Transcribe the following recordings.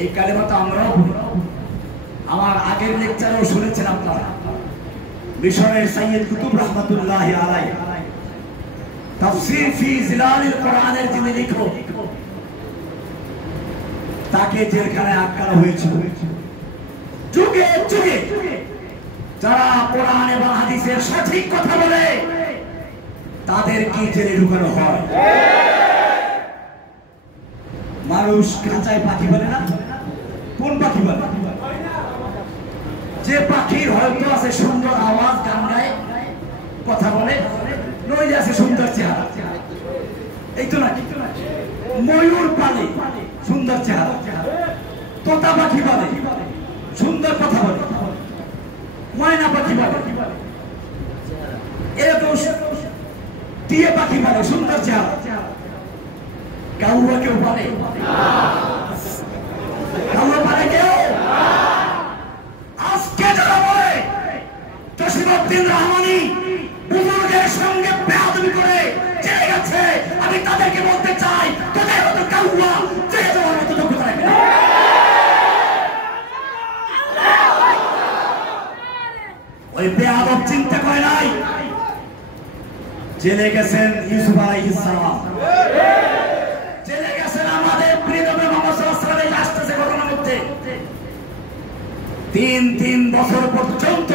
এই কালেমাটা আমরাও আমার আগের লেকচারেও শুনেছেন আপনারা। মিশরের সাইয়্যিদ কুতুব রাহমাতুল্লাহি আলাইহি তাফসীর ফি জিলালিল কোরআনের যিনি লেখক, তাকে জেলখানায় আটকানো হয়েছিল। যুগে যুগে যারা কোরআন এবং হাদিসের সঠিক কথা বলে তাদের কি জেলে ঢুকানো হয়। মানুষ খাঁচায় পাখি বলে না, কোন পাখি বলে? যে পাখির হয়তো আছে সুন্দর আওয়াজ, গান গায়, কথা বলে, নইলে আছে সুন্দর চেহারা। এই তো নাকি ময়ূর পালে সুন্দর চেহারা, তোতা পাখি বলে সুন্দর কথা বলে, ময়না পাখি বলে, এরকম টিয়া পাখি বলে সুন্দর চেহারা। কাউয়া কেউ বলে? কাউয়া বলে কেউ? আজকে যারা বলে জসিমউদ্দিন রহমানী বুজুর্গের সঙ্গে বেয়াদবি করে চলে গেছে, আমি তাদেরকে বলতে চাই তোদের মতো কাউয়া চেয়ে যাওয়ার মতো যোগ্যতা রাখে না। ওই বেয়াদব চিন্তা করে নাই। জেলে গেছেন ইউসুফ আলাইহিস সালাম, জেলে গেছেন আমাদের প্রিয় নবী মুহাম্মদ সাল্লাল্লাহু আলাইহি ওয়াসাল্লাম। আসতেছে ঘটনার মধ্যে 3 বছর পর্যন্ত।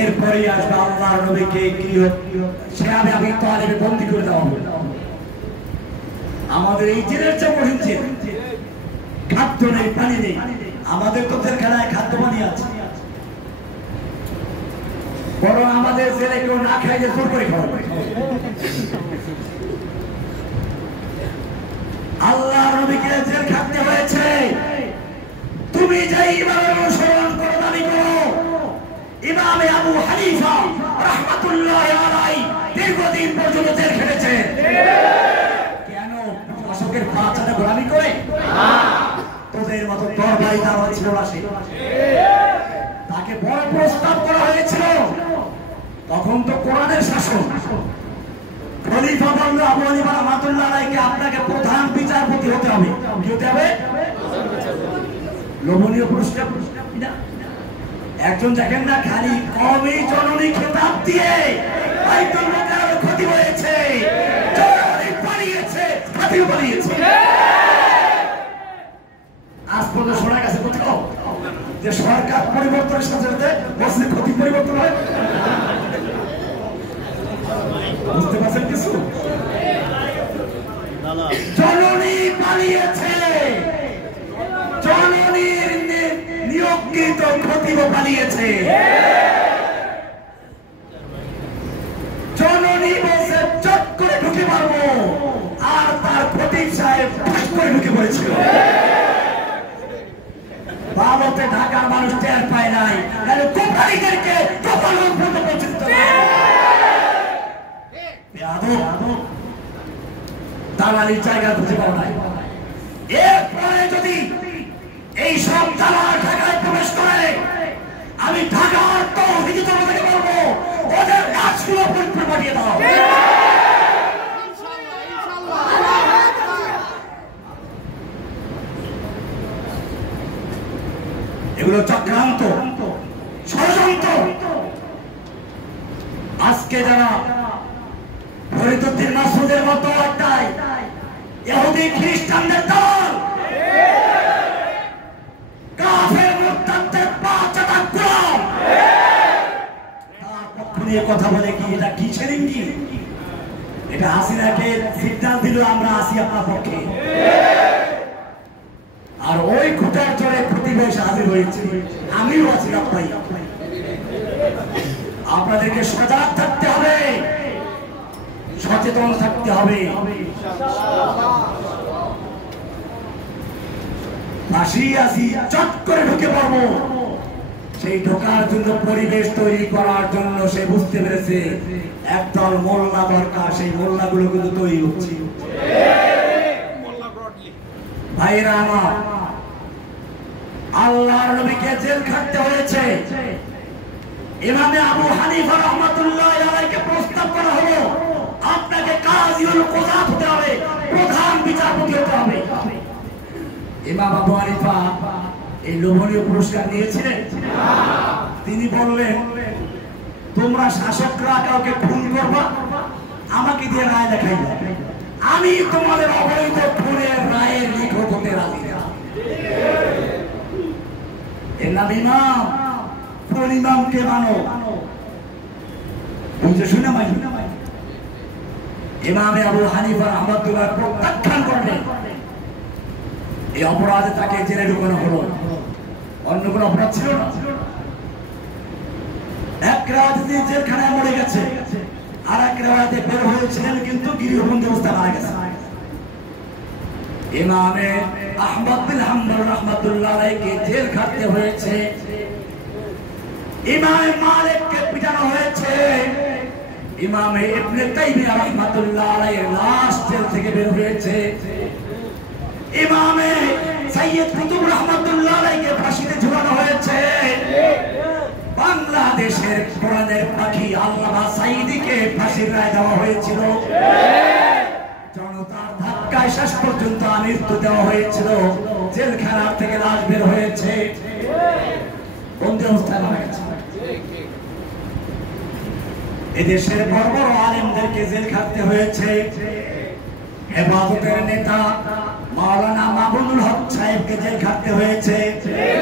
এরপরে আসবে আল্লাহর নবীকে শেয়াবে আবি তালেবে বন্দী করে দেওয়া হবে। আমাদের এই জেলের চেয়ে কঠিন জেল, খাদ্য নেই, পানি নেই। আমাদের তো জেলখানায় খাদ্য পানি আছে, বরং আমাদের জেলে কেউ না খাইলে জোর করে খাওয়াবে। আল্লাহর নবীকে জেল খাটতে হয়েছে। তুমি যে ইমামের অনুসরণ করো, দাবি করো, ইমামে আবু হানিফা রাহমাতুল্লাহি আলাইহি দীর্ঘদিন পর্যন্ত জেল খেটেছে। কেন? শাসকের পাঁচাটা গোলামি করে? তোদের মতো তরবারি দাওয়াত ছিল না সে। তাকে বড় প্রস্তাব করা হয়েছিল, তখন তো কোরআনের শাসন। খলিফা বলল আবু হানিফা রাহমাতুল্লাহি আলাইহিকে আপনাকে প্রধান বিচারপতি হতে হবে। কি হতে হবে? লোভনীয় পুরস্কার না। একজন দেখেন না খালি কবি জননী খেতাব দিয়ে বাইতুল মুকাররমের ক্ষতি হয়েছে, জননী পালিয়েছে, হাতিও পালিয়েছে। আজ পর্যন্ত শোনা গেছে কোথাও যে সরকার পরিবর্তনের সাথে সাথে মসজিদের ক্ষতি পরিবর্তন হয়? বুঝতে পারছেন কিছু? জননী পালিয়েছে, জননীর নিয়োগকৃত খতিব পালিয়েছে। জননী বলছে চট করে ঢুকে মারবো, আর তার খতিব সাহেব ঠাস করে ঢুকে পড়েছিল। বাবতে ঢাকার মানুষ টের পায় নাই, কোপালীদেরকে কপালের পর্যন্ত পর্যন্ত দালালির জায়গা খুঁজে পাওয়া নাই। এরপরে যদি এই সব দালাল ঢাকায় প্রবেশ করে, আমি ঢাকার তো হিন্দু থেকে বলবো ওদের গাছগুলো পরিপুর পাঠিয়ে দাও। এগুলো চক্রান্ত, ষড়যন্ত্র। আজকে যারা ফরিদউদ্দিন মাসুদের মতো একটাই ইহুদি খ্রিস্টানদের দল, কাফের মুরতাদদের পাঁচটা গোলাম, তার পক্ষ নিয়ে কথা বলে কি এটা কি ছেড়েঙ্গি? এটা হাসিনাকে সিগন্যাল দিল আমরা আসি আপনার পক্ষে। আর ওই খুঁটার চড়ে প্রতিবেশে হাজির হয়েছে, আমিও আছি আপনাই। আপনাদেরকে সজাগ থাকতে হবে, সচেতন থাকতে হবে। আসি চট করে ঢুকে পড়বো, সেই ঢোকার জন্য পরিবেশ তৈরি করার জন্য সে বুঝতে পেরেছে একদল মোল্লা দরকার। সেই মোল্লাগুলো কিন্তু তৈরি হচ্ছে। ভাইরা আমার, আল্লাহর নবীকে জেল খাটতে হয়েছে। ইমামে আবু হানিফা রাহমাতুল্লাহি আলাইহিকে প্রস্তাব করা হলো আপনাকে কাযীউল কুযাত হতে হবে, প্রধান বিচারপতি হতে হবে। ইমাম আবু হানিফা এই লোভনীয় পুরস্কার নিয়েছিলেন। তিনি বললেন, তোমরা শাসকরা কাউকে খুন করবা, আমাকে দিয়ে রায় দেখাইবে, আমি তোমাদের অবৈধ খুনের রায়ের লিখক হতে রাজি না। এর নাম ইমাম। কোন ইমামকে মানো? বুঝে শুনে মানি। ইমামে আবু হানিফা রাহমাতুল্লাহ প্রত্যাখ্যান করলেন। এই অপরাধে তাকে জেলে ঢুকানো হলো। অন্য কোন অপরাধ ছিল না। এক রাতে তিনি জেলখানায় মরে গেছে, আর এক রাতে বের হয়েছিলেন, কিন্তু গৃহবন্দী অবস্থায় মারা গেছে। ইমামে আহমদ বিন হাম্বল রাহমাতুল্লাহ আলাইহিকে জেল খাটতে হয়েছে। ইমামে মালিককে পিটানো হয়েছে। ইমামে ইবনে তাইমিয়া রাহমাতুল্লাহ আলাইহির লাশ জেল থেকে বের হয়েছে। ইমামে সাইয়্যিদ কুতুব রাহমাতুল্লাহ আলাইহিকে ফাঁসিতে ঝুলানো হয়েছে। বাংলাদেশের কোরআনের পাখি আল্লামা সাঈদীকে ফাঁসির রায় দেওয়া হয়েছিল। জনতার ধাক্কায় শেষ পর্যন্ত মৃত্যু দেওয়া হয়েছিল। জেলখানা থেকে লাশ বের হয়েছে, বন্দী অবস্থায় মারা গেছে। এদেশের বড় বড় আলেমদেরকে জেল খাটতে হয়েছে। হেফাজতের নেতা মাওলানা মামুনুল হক সাহেবকে জেল খাটতে হয়েছে।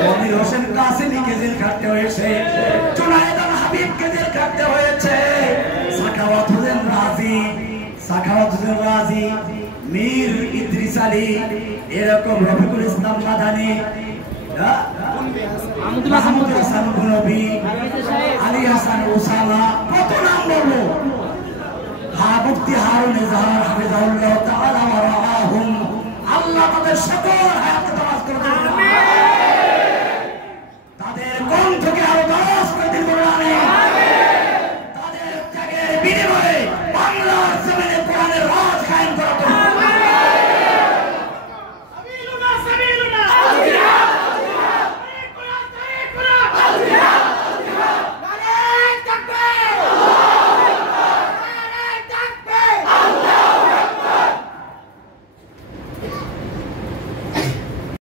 মনির হোসেন কাসেমীকে জেল খাটতে হয়েছে। জুনায়েদ আল হাবিবকে জেল খাটতে হয়েছে। সাখাওয়াত হোসেন রাজি, মীর ইদ্রিস আলী, এরকম রফিকুল ইসলাম মাদানী, মাহমুদ হাসান গুনবী, আলী হাসান ওসামা, কত নাম বলবো। মুফতি হারুন ইজহার হাফিজাহুল্লাহ তাআলা ওয়া রাআহুম, আল্লাহ তাদের সকল হায়াত